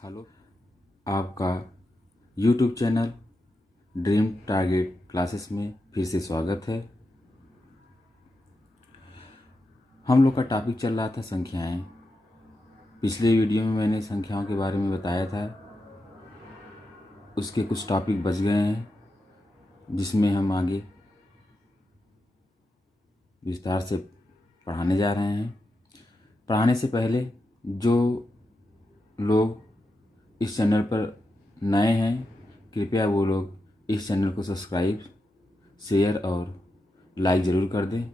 Hello, आपका YouTube channel dream target classes में फिर से स्वागत है। हम लोग का टॉपिक चल रहा था संख्याएं। पिछले वीडियो में मैंने संख्याओं के बारे में बताया था, उसके कुछ टॉपिक बच गए हैं जिसमें हम आगे विस्तार से पढ़ाने जा रहे हैं। पढ़ाने से पहले जो लोग इस चैनल पर नए हैं, कृपया वो लोग इस चैनल को सब्सक्राइब, शेयर और लाइक ज़रूर कर दें।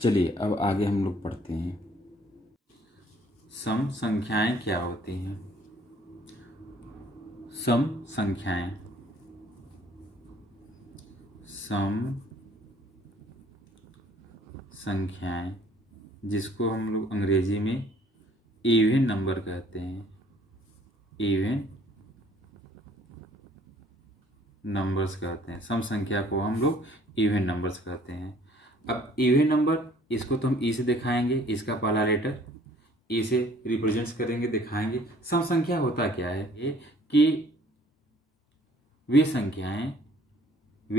चलिए अब आगे हम लोग पढ़ते हैं। सम संख्याएं क्या होती हैं? सम संख्याएं, सम संख्याएं जिसको हम लोग अंग्रेजी में इवन नंबर कहते हैं, इवन नंबर्स कहते हैं। सम संख्या को हम लोग इवन नंबर्स कहते हैं। अब इवन नंबर, इसको तो हम ई से दिखाएंगे, इसका पहला लेटर ई से रिप्रेजेंट्स करेंगे, दिखाएंगे। सम संख्या होता क्या है? ये कि वे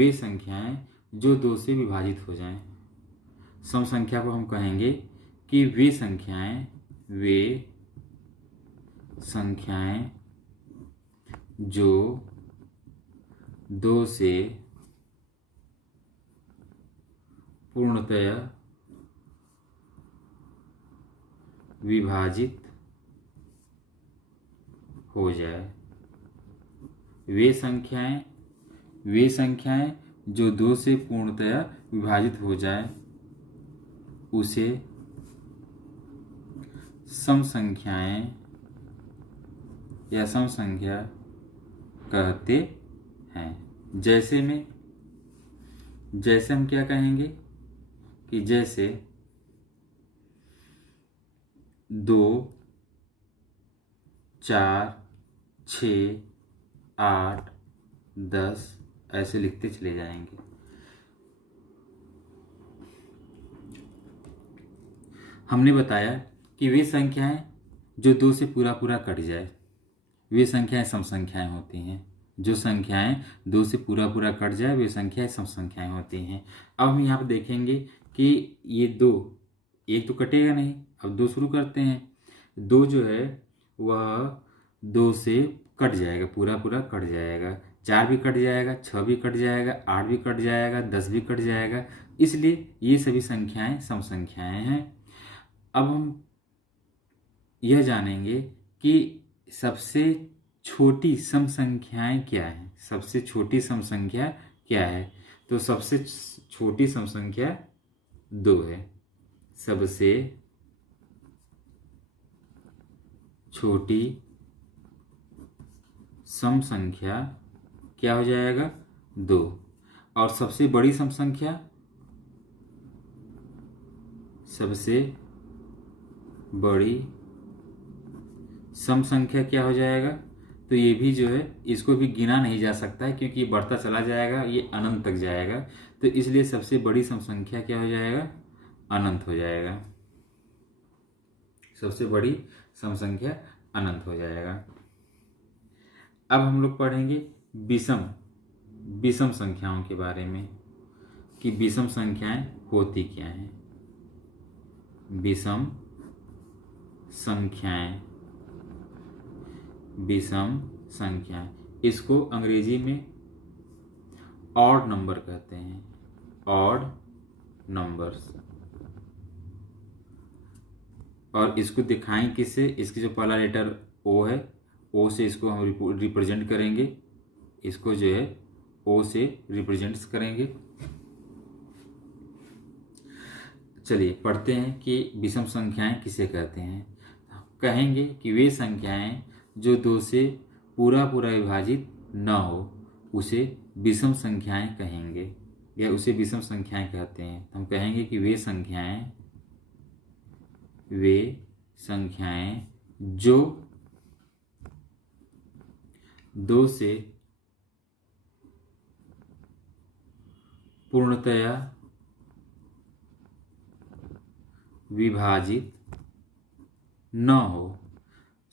संख्याएं जो दो से विभाजित हो जाएं। सम संख्या को हम कहेंगे कि वे संख्याएं जो दो से पूर्णतया विभाजित हो जाए। वे संख्याएं जो दो से पूर्णतया विभाजित हो जाए उसे सम संख्याएं या सम संख्या कहते हैं। जैसे हम क्या कहेंगे कि जैसे 2, 4, 6, 8, 10 ऐसे लिखते चले जाएंगे। हमने बताया कि वे संख्याएं जो दो से पूरा कट जाए, वे संख्याएं सम संख्याएं होती हैं। जो संख्याएं दो से पूरा कट जाए वे संख्याएं सम संख्याएं होती हैं। अब हम यहाँ पर देखेंगे कि ये दो, एक तो कटेगा नहीं। अब दो शुरू करते हैं। दो जो है वह दो से कट जाएगा, पूरा कट जाएगा। 4 भी कट जाएगा, 6 भी कट जाएगा, 8 भी कट जाएगा, 10 भी कट जाएगा। इसलिए ये सभी संख्याएं सम संख्याएं हैं। अब हम यह जानेंगे कि सबसे छोटी सम संख्याएं क्या है। सबसे छोटी सम संख्या क्या है? तो सबसे छोटी सम संख्या 2 है। सबसे छोटी सम संख्या क्या हो जाएगा? 2। और सबसे बड़ी सम संख्या, सबसे बड़ी सम संख्या क्या हो जाएगा? तो ये भी जो है, इसको भी गिना नहीं जा सकता है क्योंकि ये बढ़ता चला जाएगा, ये अनंत तक जाएगा। तो इसलिए सबसे बड़ी सम संख्या क्या हो जाएगा? अनंत हो जाएगा। सबसे बड़ी सम संख्या अनंत हो जाएगा। अब हम लोग पढ़ेंगे विषम संख्याओं के बारे में कि विषम संख्याएं होती क्या हैं। विषम संख्याएं, इसको अंग्रेजी में ऑड नंबर कहते हैं। Odd numbers. और इसको दिखाएं किससे? इसकी जो पहला लेटर ओ है, ओ से इसको हम रिप्रेजेंट करेंगे। इसको जो है ओ से रिप्रेजेंट्स करेंगे। चलिए पढ़ते हैं कि विषम संख्याएं किसे कहते हैं। कहेंगे कि वे संख्याएं जो दो से पूरा विभाजित न हो उसे विषम संख्याएं कहेंगे या उसे विषम संख्याएं कहते हैं। हम कहेंगे कि वे संख्याएं जो दो से पूर्णतया विभाजित न हो।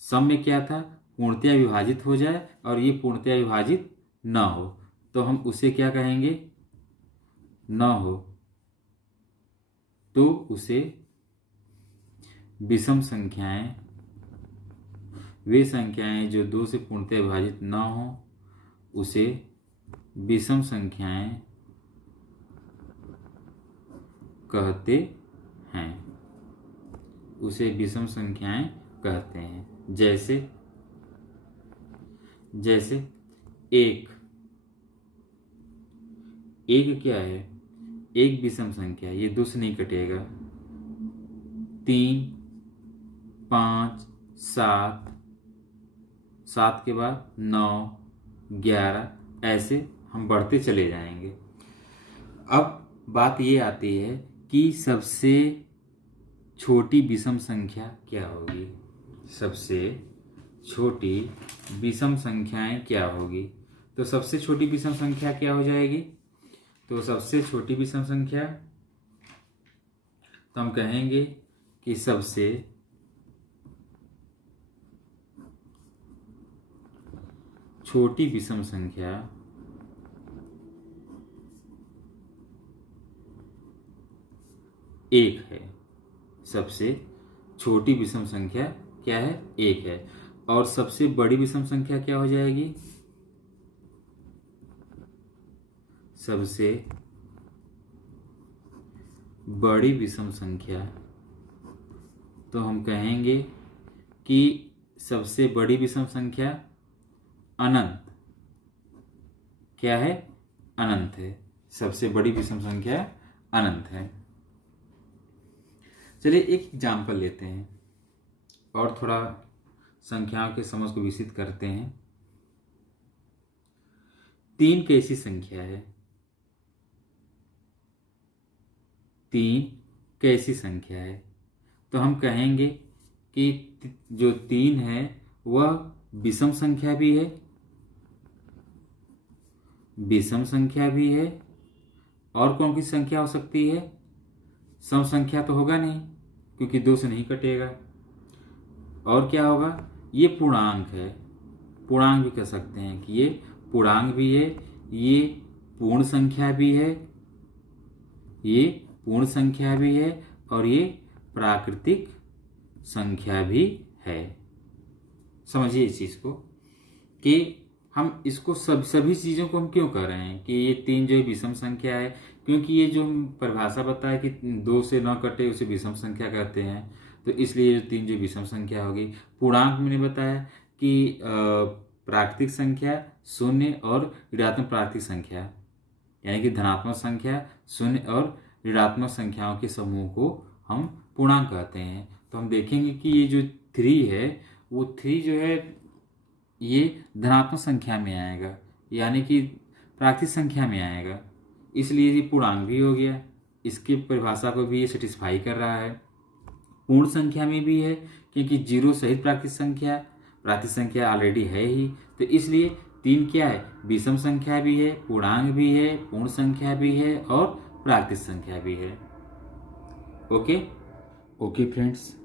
सम में क्या था? पूर्णतया विभाजित हो जाए और ये पूर्णतया विभाजित न हो तो हम उसे क्या कहेंगे? न हो तो उसे विषम संख्याएं, वे संख्याएं जो 2 से पूर्णतया विभाजित न हो उसे विषम संख्याएं कहते हैं। उसे विषम संख्याएं कहते हैं। जैसे एक क्या है? एक विषम संख्या, ये 2 से नहीं कटेगा। 3, 5, 7, 7 के बाद 9, 11, ऐसे हम बढ़ते चले जाएंगे। अब बात ये आती है कि सबसे छोटी विषम संख्या क्या होगी? सबसे छोटी विषम संख्याएं क्या होगी? तो सबसे छोटी विषम संख्या क्या हो जाएगी? तो सबसे छोटी विषम संख्या तो हम कहेंगे कि सबसे छोटी विषम संख्या एक है। सबसे छोटी विषम संख्या क्या है? एक है। और सबसे बड़ी विषम संख्या क्या हो जाएगी? सबसे बड़ी विषम संख्या तो हम कहेंगे कि सबसे बड़ी विषम संख्या अनंत क्या है? अनंत है। सबसे बड़ी विषम संख्या अनंत है। चलिए एक एग्जाम्पल लेते हैं और थोड़ा संख्याओं के समझ को विकसित करते हैं। 3 कैसी संख्या है? 3 कैसी संख्या है? तो हम कहेंगे कि जो 3 है वह विषम संख्या भी है, विषम संख्या भी है। और कौन सी संख्या हो सकती है? सम संख्या तो होगा नहीं क्योंकि 2 से नहीं कटेगा। और क्या होगा? ये पूर्णांक है। पूर्णांक भी कह सकते हैं कि ये पूर्णांक भी है, ये पूर्ण संख्या भी है, ये पूर्ण संख्या भी है और ये प्राकृतिक संख्या भी है। समझिए इस चीज को कि हम इसको सभी चीजों को हम क्यों कर रहे हैं कि ये 3 जो है विषम संख्या है, क्योंकि ये जो परिभाषा बताया कि 2 से न कटे उसे विषम संख्या कहते हैं। तो इसलिए 3 जो विषम संख्या होगी। पूर्णांक मैंने बताया कि प्राकृतिक संख्या, शून्य और ऋणात्मक प्राकृतिक संख्या, यानी कि धनात्मक संख्या, शून्य और ऋणात्मक संख्याओं के समूह को हम पूर्णांक कहते हैं। तो हम देखेंगे कि ये जो 3 है वो 3 जो है ये धनात्मक संख्या में आएगा, यानी कि प्राकृतिक संख्या में आएगा, इसलिए ये पूर्णांक भी हो गया। इसकी परिभाषा को भी ये सेटिस्फाई कर रहा है। पूर्ण संख्या में भी है क्योंकि 0 सहित प्राकृतिक संख्या ऑलरेडी है ही, तो इसलिए 3 क्या है? विषम संख्या भी है, पूर्णांक भी है, पूर्ण संख्या भी है और प्राकृतिक संख्या भी है। ओके फ्रेंड्स,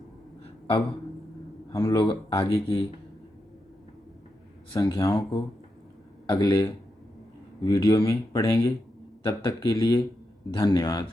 अब हम लोग आगे की संख्याओं को अगले वीडियो में पढ़ेंगे। तब तक के लिए धन्यवाद।